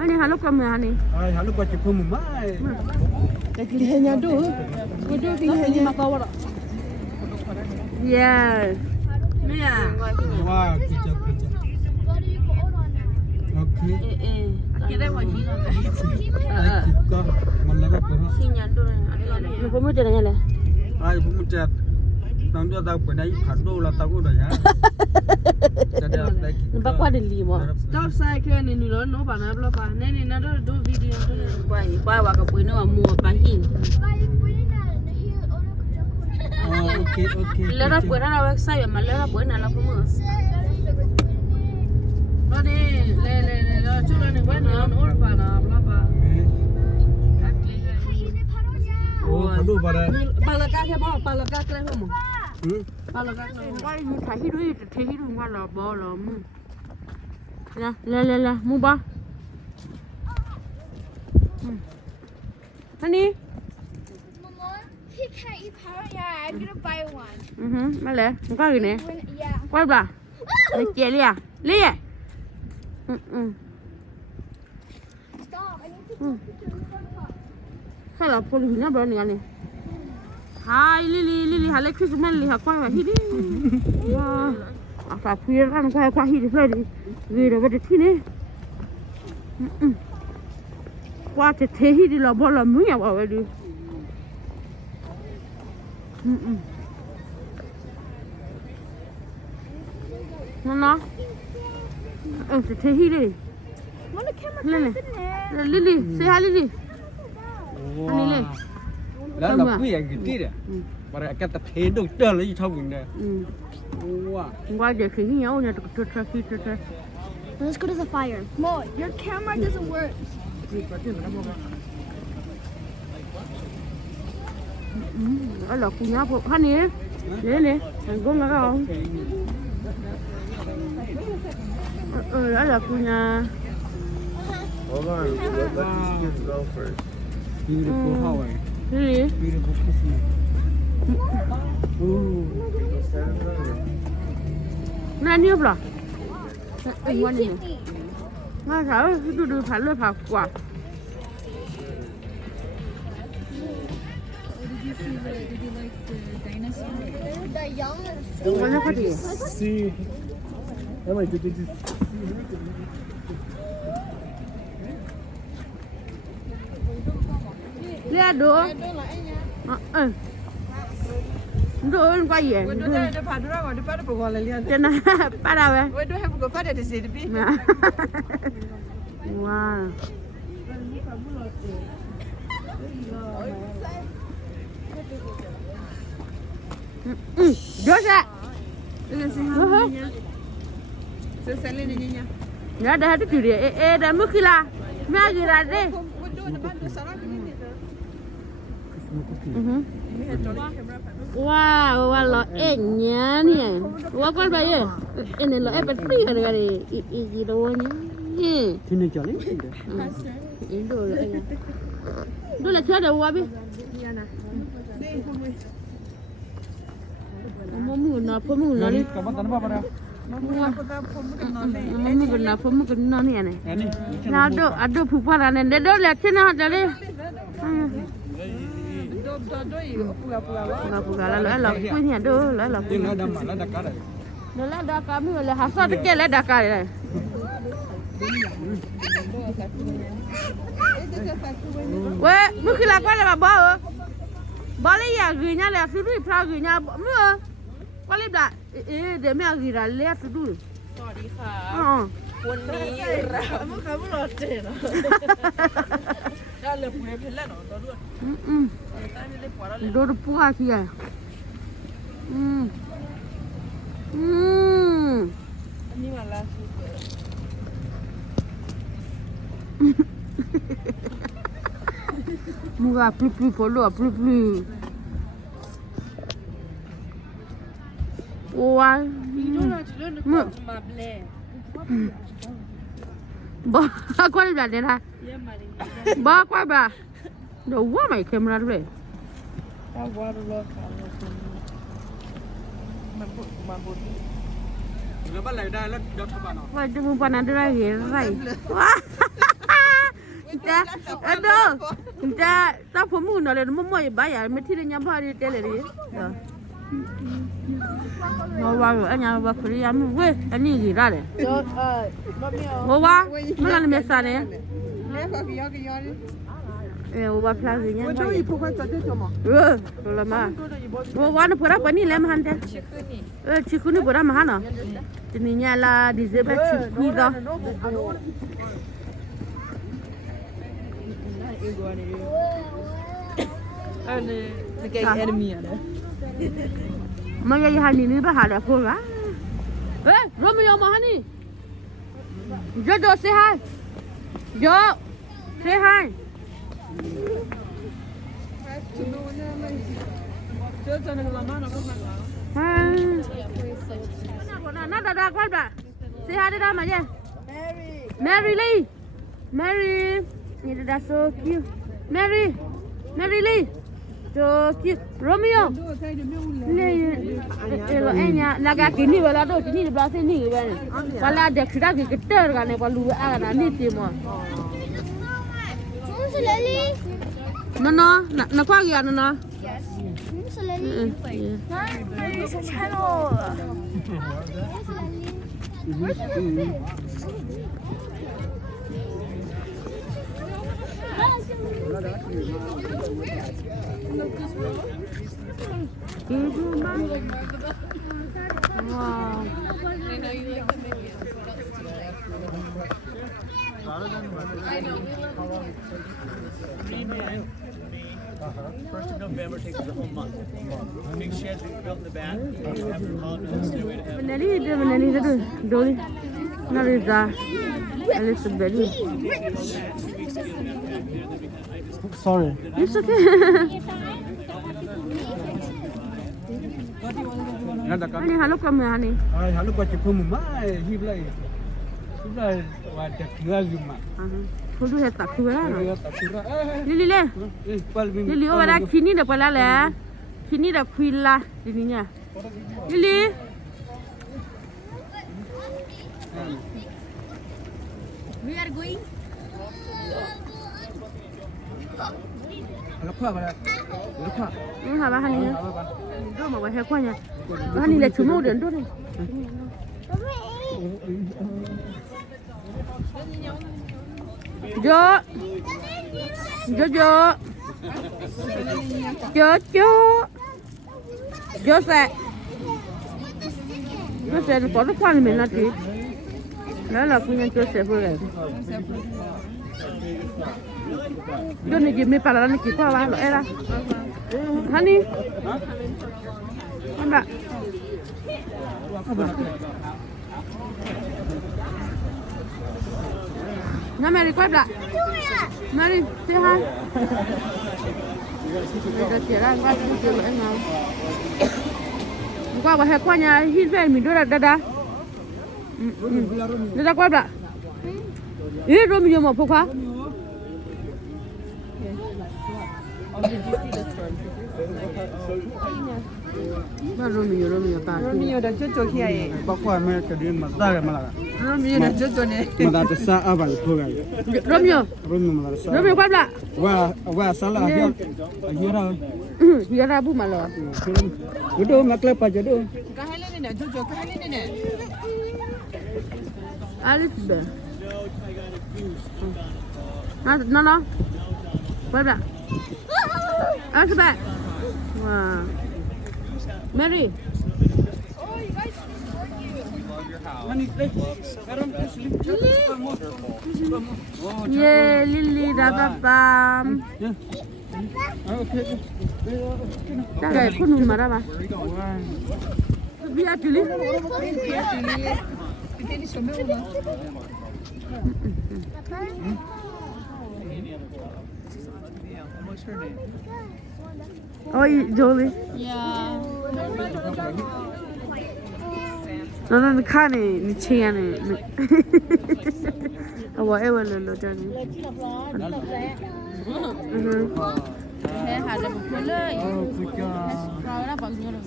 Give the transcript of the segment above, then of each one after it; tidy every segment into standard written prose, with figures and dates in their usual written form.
Hani halo kamu hani. Ai halo baca kamu mai. Kelihatannya tu. Itu kelihatannya makawara. Ya. Mia. Wah, kicap. Okey. Kira wajib. Kau mana apa? Sinya tu. Lupa mu jangan lah. Ai pun cat. Nanti tahu penai kado lah tahu dah ya. Nampak kau ada lima. Stop saya kira ni nilo no pana berapa. Ni nado do video tu. Wah wak apa ni amu apa hi. Oh, okey. Lara puera na wak saya, malara puera na apa mu. Mari le cuba ni buat ni or pana berapa. Oh, kado pada. Palakak ke apa? Palakak ke apa mu? Palakak. Wah ni thay hidu wak la bau la mu. La mu ba. Hani. He can't eat parrot. Yeah, I'm gonna buy one. Mana? Muka gini. Yeah. Kau berapa? Leceh liya. Liya. Stop. I need to take pictures of the Kalau polunya berani ni. Hai Lili, halek tu cuma lihat kau wah hidu. Wah, apa piran kau hidu lagi. Gila betul sini. Wah, teh hidu lah bola munya wah betul. Mana? Teh hidu. Mona camera in there. Lili, say hi Lili. Ani le. Lah nak pergi yang gede dah. Pada kata tedok dah lagi tahu ni. Wah. Wah, dia kini yang orang tu tu. Let's go to the fire. Mo, your camera doesn't work. Alah punya apa? Hani ni, gom nak kau. Alah punya. Hold on, let these kids go first. Beautiful Hawaii. Really? Beautiful Christmas. Nani pula? Are you kidding me? Nggak tahu, itu dulu palu pakwa. The young. Mana kau dia? See. Emang itu. Lihat doh. Doh kau ye. Ada padura, ada pada pukul lihat. Jangan pada apa? Waduh, have pukul pada di sini. Wah. Dosa. Celin ni nya. Ya dah ada tu dia. Dah mukila. Magi rade. Waduh, ada pada salah ni. Wow, walau enya ni. Wah kau bayar. Ini lo free kan kali. Ini doanya. Sini jalan. Ini dulu enya. Dulu lah ada wabi. Mamu na ni. Kamu tanpa apa dah? Mamu kena ni ane. Ini. Nah, ada puparan ni. Dia dah lihat cina jadi. Puga lalu punya do lalu. Ini ada mana ada kara. Lalu ada kami oleh hasad ke le dah kara. Weh, mungkin apa le bawa? Balik ya gini le sudu ipra gini mu. Balik dah. Demi agira le sudu. Sorry ค่ะวันนี้kamu lote no. Dah lepas ni pelan no, dah dua. Tadi lepas dah. Dor puas dia. Ini malah. Muka plus follow plus. Wah. Itu lah tu mable. Ba kau ada dah dah. Ya mari. Ba kau ba. Dah wah mai kamera tu. Dah baru lo kalau mabut. Lepas lagi dah, dah apa nak? Wah, tu pun ada lagi, right? Wah. ta phom mu no le mo ba ya me thi le nya ba ri te le ri wa anya ba khri ya mu we ani gi ra le wa ma la me sa ne wa pla ri nya ba la ma wa no pura pa ni le ma han te chi khu ni pura ma ha no ni nya la di ze ba chi khu da cái enemy à đấy mà giờ hai ni ba hada ko ga Romeo ma hani jo say hi jo say hi nó đã quá bà say hi đây mà vậy Mary Lee Mary ini dah so cute Mary Lee so cute Romeo lo enya naga kini wala do kini di belakang ni kan wala ada kira geter kan kalau ada ni timo no na kwa ya no It's a channel. wow First of November takes us a whole month. Big sheds we built in the back. After holidays, stay away to heaven. Benali doli na riza Elizabeth Sorry. it's okay ani halo kamu ani Ai halu pa chipum mai hip lai. Hip lai wa ta kira gima. Kudu heta kuela Kira ta kira. Lili le Pal bin. Lili ora kini da pala le kini da kuila dininya Lili We are going. Apa ba? Apa? haba hani do ma wa he kwanya hani le chumo de ndo ni Jo sẽ có cái quan mình là gì đó là phu nhân Joseph rồi cho nên gì mình phải là cái qua ba loại ra honey anh bạn Now Mary quay lại Mary say hi Mày chỉ là qua cái chuyện vậy nào qua vào qua nhà hít về mình đưa ra đa đưa ra quay lại ít rồi mình một phục hả Romeo ta Romeo đã chết rồi kia ấy Ba kwa me ka din ma da ga mala. Romeo đã chết rồi nè Ma da ta sa aba ko ga. Romeo Romeo ma sa. Romeo quay lại Wa sala hiyo. Hiyo Hiyo ra bu mà lo Udah makle pa jado. cái hai lên nè Jojo cái hai lên nè Elizabeth nó quay lại Elizabeth wow Mary yeah Lily đã bam ta gầy con hùn mà ra bà bia chili What's her name? ôi Jolie 너는 칸에 니 치야네 whatever lo cho ni he ha da bu le ra ra bằng nhiêu rồi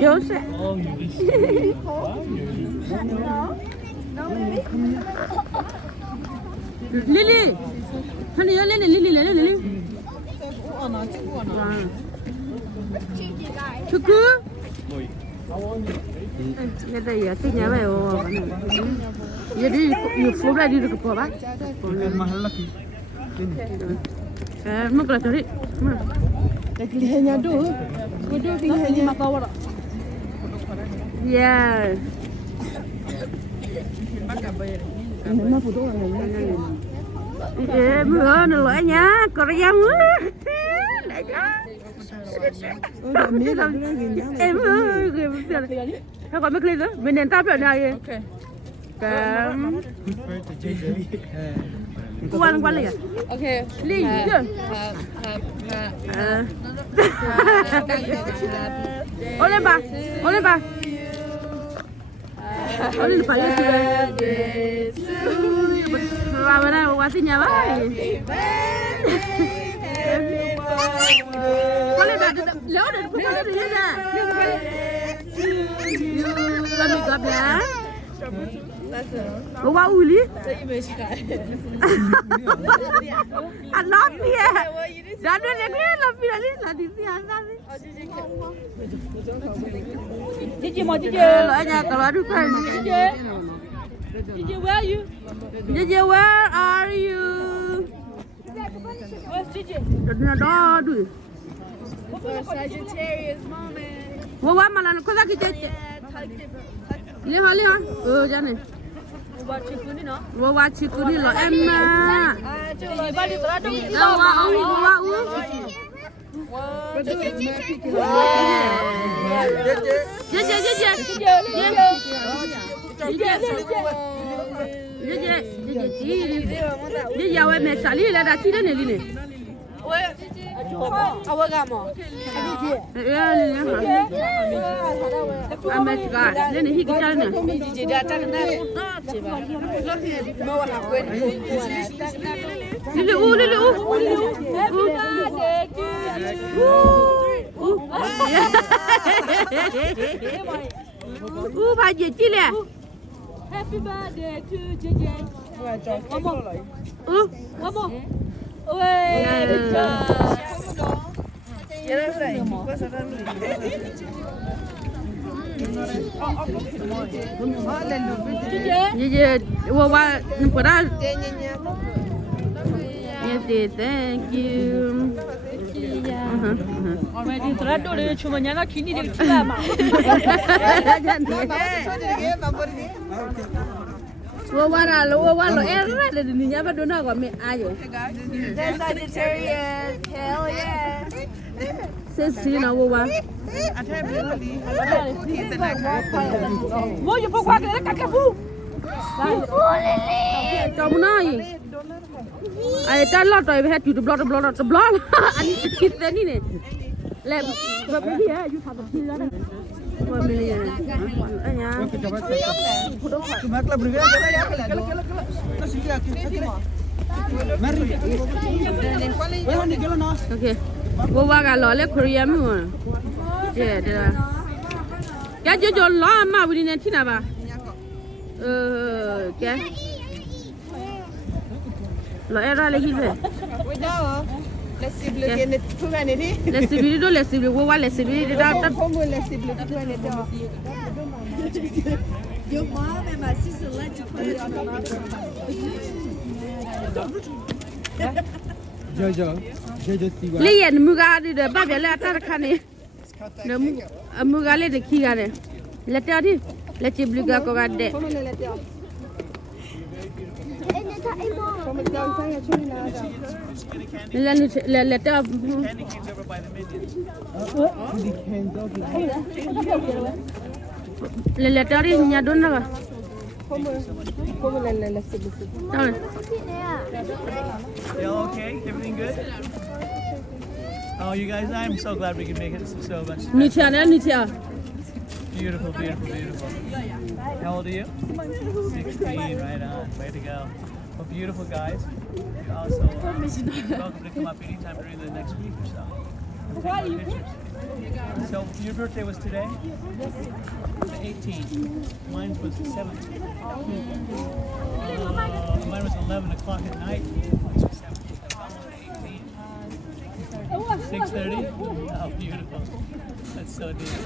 Joseph Lily. Honey, Lily. Chuku. Cái đây à, cái nhà vậy ồ. Giờ đi, nhiều phố lại đi được cái bác. Mahal lagi. Mau kelas cari. Kelihatannya tu. Kudu kelihatannya makau dah. Yeah. Mana foto orang ni? Mưa nó lỗi nhá, còn ra mưa. Em ơi, sao còn mấy clip nữa? Mình nền tao chuyện này. Okay. Cả quan liền à? Okay. Ly chưa? Ôi lên bà. Ôi lên bà đi. Bà bên này qua xin nhà bác. Có lên bà lỡ được không có được hết à? Làm gì gặp hả? Ủa qua uli? Anh lót bia. Đã đưa lên lên làm bia đi là đi bia ra đi. Chị lỡ nhà cả lỡ được không? Gigi, where are you? Gigi, where are you? Where's Gigi? Đó đuổi. Sagittarius moment. Wo mà là có ra cái chết. Lên hả? Ra này. Wo wa chiku đi lo em mà. Dia jawab mesali lah dah ciri ni ni. Awak kamu? Ya, ni. Amat kan. Ni hiki cari ni. Gigi dah tak nak. Mau nak kau ni? Lili. Bà gì chi nè? Happy birthday to JJ. One more. One more. Ôi. JJ, wa pada. Yes, thank you. Mày đi ra đâu để chụp nhà nó kín đi được chứ mà. Wa lo era de niña ba dona ko me ayo. There's Sagittarius. Hell yeah. Se na wa. Mua cho qua cái cả cái phu. Cho mun ai. Ai ta lo toi he tu blot. Ani chit ni ne. Le ba bi ha you have a killer. Wa me ya. Anya. Cuma kelab beri Mari. Wah, ni kalau nas. Okay. Wa ga lo le Korea mi won. Yeah, da. Ya jo lo ma wi ni tina ba. Ke. Lo era le hive. Les cibles qui ne trouvent rien ni. Les cibles, wa les cibles da. Como les cibles qui trouvent rien. Your mom and my sister let you put it on the map. Jojo siwa. Li yen mu ga di de ba bia le ta kha ni. Ne mu ga le de ki ga de. Le ta di. Le cible ga ko ga de. Como le leteo. Como te dan sang ya chuni na. Le ta. Candy canes over by the minions. Le ta di nya don na ga. Como le cibles. Ta. Y'all okay? Everything good? Oh, you guys, I'm so glad we can make it so much. Ni cha na ni cha. Beautiful. How old are you? 16, right on. Way to go. Well, beautiful guys. You're also welcome to come up anytime during the next week or so. Take pictures. So your birthday was today? The 18th. Mine was the 17th. Mine was 11 o'clock at night. Mine was 17th. I'm on the 18th. 6:30? Oh, beautiful. That's so neat.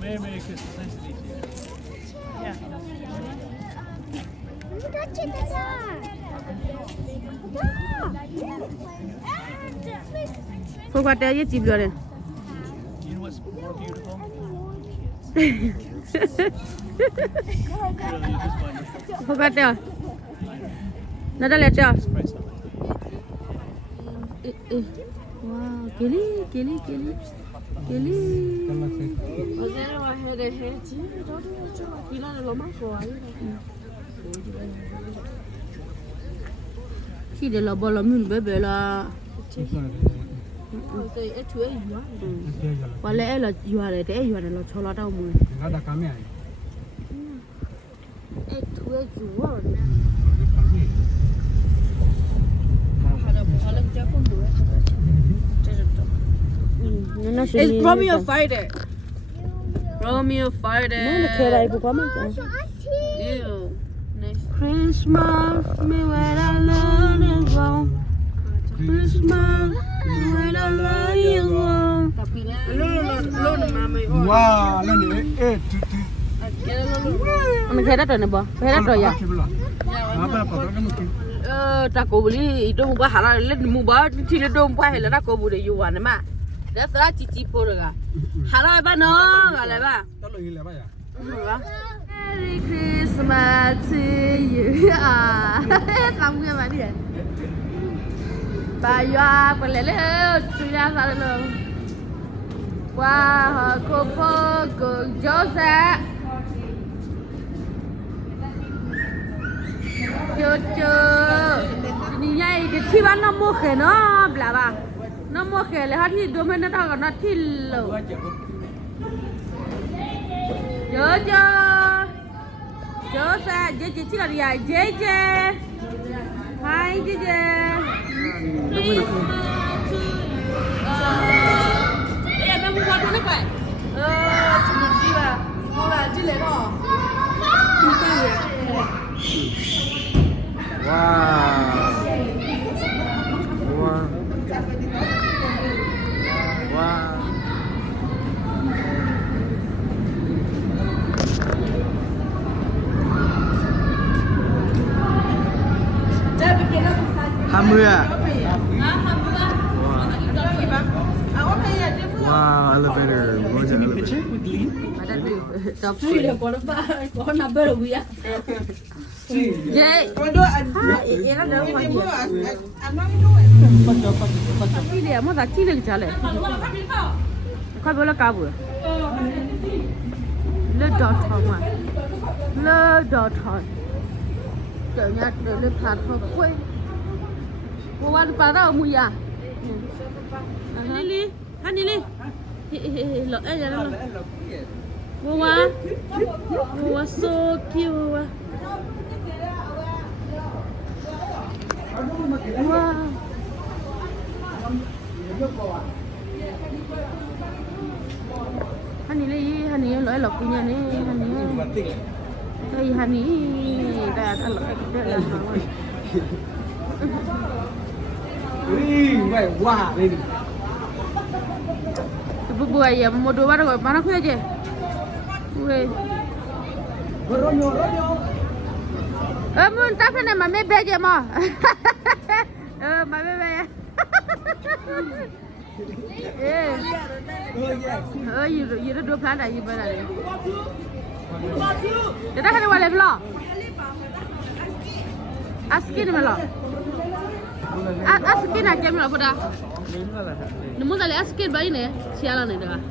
Well, Merry Christmas. Nice to meet you. Yeah. Cô qua đây chìm rồi này. You know what's more beautiful? Cô qua đây. Nó đã lẹ chưa? Wow, kili. Khi để là bao là mình bé là có lẽ là vừa để để vừa là cho nó đâu mùi ấy thuê chủ rồi It's Romeo Friday. Romeo Friday. nó là kêu lại có mà Ew. Nice. Christmas me where I learn it wrong Christmas me where I learn it wrong wow lên này mình thấy đất rồi này bò thấy đất rồi à ta cố beli itu mubah halal lên mubah thì lên đông qua hay là ta cố beli yêu anh mà để ta chỉ po rồi à halal ba nó là ba tao lười là bao giờ Merry Christmas to you à làm cái mà đi bà yoa còn lẽ suy ra sao luôn qua họ cô po cô Jose chờ như vậy thì khi bạn nó mua khế nó là bà nó mua khế là hết thì đồ mình nó đâu còn nó thì lẩu chờ sa dễ chỉ là gì dễ hai dễ em đang mua đồ này vậy chúng mình đi vào mua là đi lấy bỏ Wow. Wow. Wow. Hammer. Wow, elevator. Going to elevator. Picture with Lean? tập suy là có nằm bơ rồi à dễ Con đứa ăn nó đỡ phải ăn nó chi liền mà chi liền trả lại coi bữa là cá bữa lơ đọt thòng à lơ đọt thòng kiểu như để lên phạt thôi quên cô ăn phá đâu mùi à Lily Lily lỡ ấy là nó wow so cute wow Honey lỡ lọc nha nè đây Honey đã lỡ đây vậy wow lên buat ya mau dua baru mana aku aja mun tak pernah mami beja mah mami beja you dua plan dah you benar ni kita kan wala belum askin belum askin aja belum pada nemu tali askin bayi ni sialan ni dah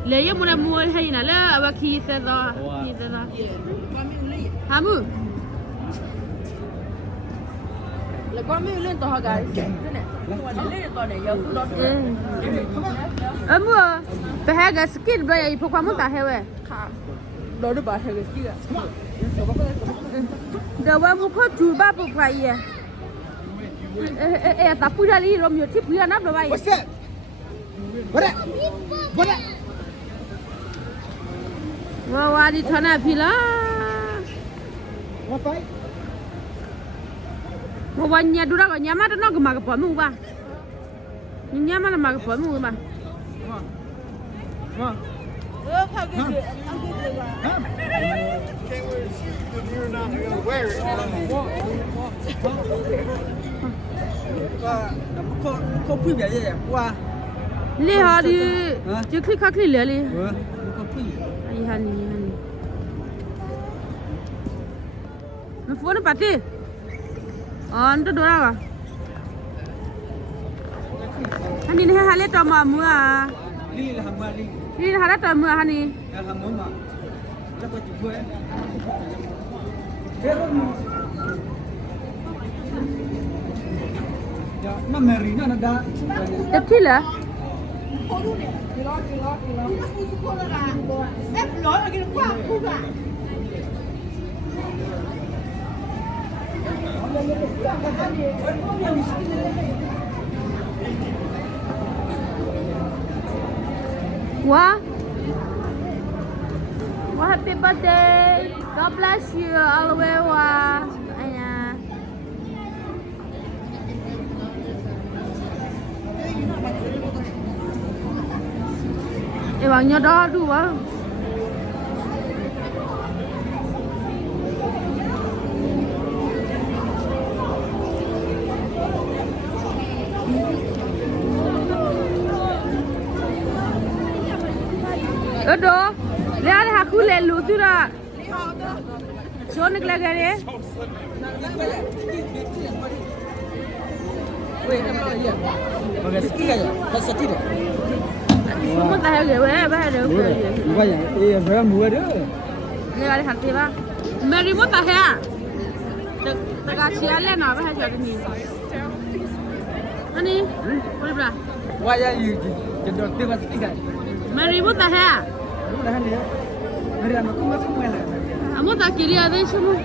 Leye muna mua hay nè là bà khi xe đó hamu là con mới lên tòa cái này lên tòa này giờ cũng đó mua bà hay cái skin bây giờ phụ quan muốn ta hay vậy đó được bà hay cái gì à giờ bà mua có chủ ba bộ phải gì tập bữa đi rồi nhiều chip bữa nắp rồi vậy ว่าดิทนาพี่ละวันนี้ดูแล้วก็ยังมาต้องนอกกับมากับปอมูป่ะยังมาแล้วมากับปอมูป่ะ có quý vậy vậy qua 厉害的就可以看可以了哩 có quý 哎呀你那佛的把的哦你这多少个อันนี้ให้หาเล็ดตัวมามือ đi là hàng mà đi นี่หาเล็ดตัวมือฮันนี่ là hàng mà chắc có chịu vui nó mềm nó đã เจ็บที่เหรอ What? Happy birthday. God bless you all the way. Em bảo nhớ đó đủ không? Ở đâu? Ra đây khu lên lũ chứ đó. Số nước là cái đấy. Không có tay ghế bé bé được. vậy thì phải mua đó Đây là hạt gì ba? Mary muốn tay hả? Được, tất cả chia lên nào bé cho cái gì? Anh đi, đi ra. vậy gì cái đồ tiêu cái cái Mary muốn tay hả? đúng là gì người làm nó cũng mất không quen lại Muốn tay kia đây chứ không?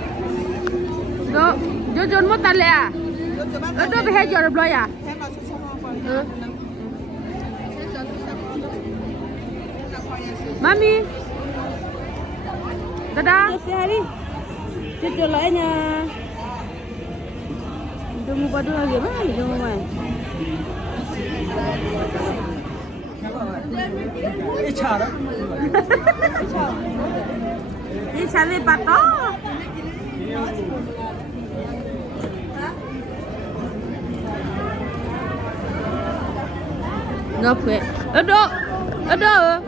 Đó, cho muốn tay lẹ. Ở đâu bé cho được rồi à? Mami, dadah. Sehari, cuci lainnya. Tunggu pada lagi, mana tunggu mana? cái chả đó Ini cari pato. Ngapa? Ada.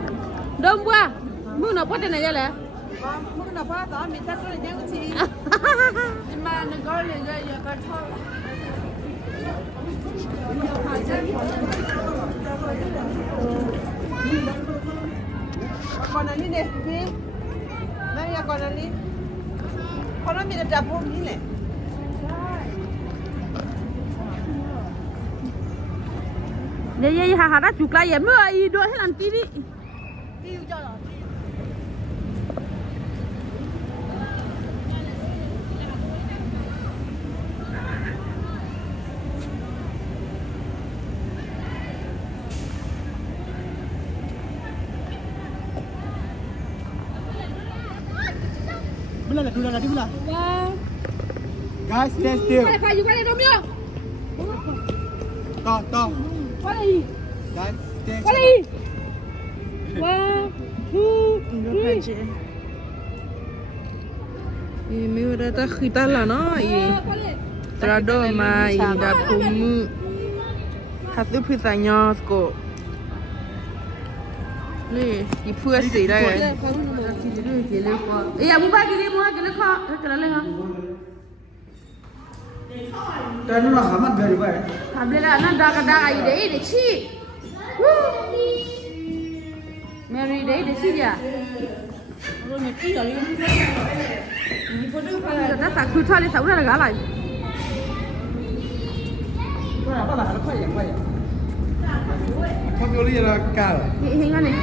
Dom buah. Mu nak potong aja lah. Mungkin apa tak minta tu dia uci. Cuma negara juga ya kacau. Còn anh đi nè, đi. Đây là còn anh đi. Con nó bị đập hôm đi nè. Đây hà đã chụp lại mưa ai đuổi hết làm tí đi. Tiêu cho rồi. bila lah dulu nanti bila Wow. guys stay still Quay phải juga dong yo. to Quay. guys stay Quay. 1, 2, 3. Ini udah tak kita lah no. Terado mai dapurmu. Hatu pisahnya sko. Ni, di puas sih dah. Iya, mau bagi dia mau kita kah? Kita leh ha. dan nó hàm ăn về vậy Habis lah, nak dah kadang air dia ci. Mary dia ci dia. Kita tak kuat ni, tak boleh lagi lah. có là bắt là nó quay vậy không biểu đi là cao Hình anh này.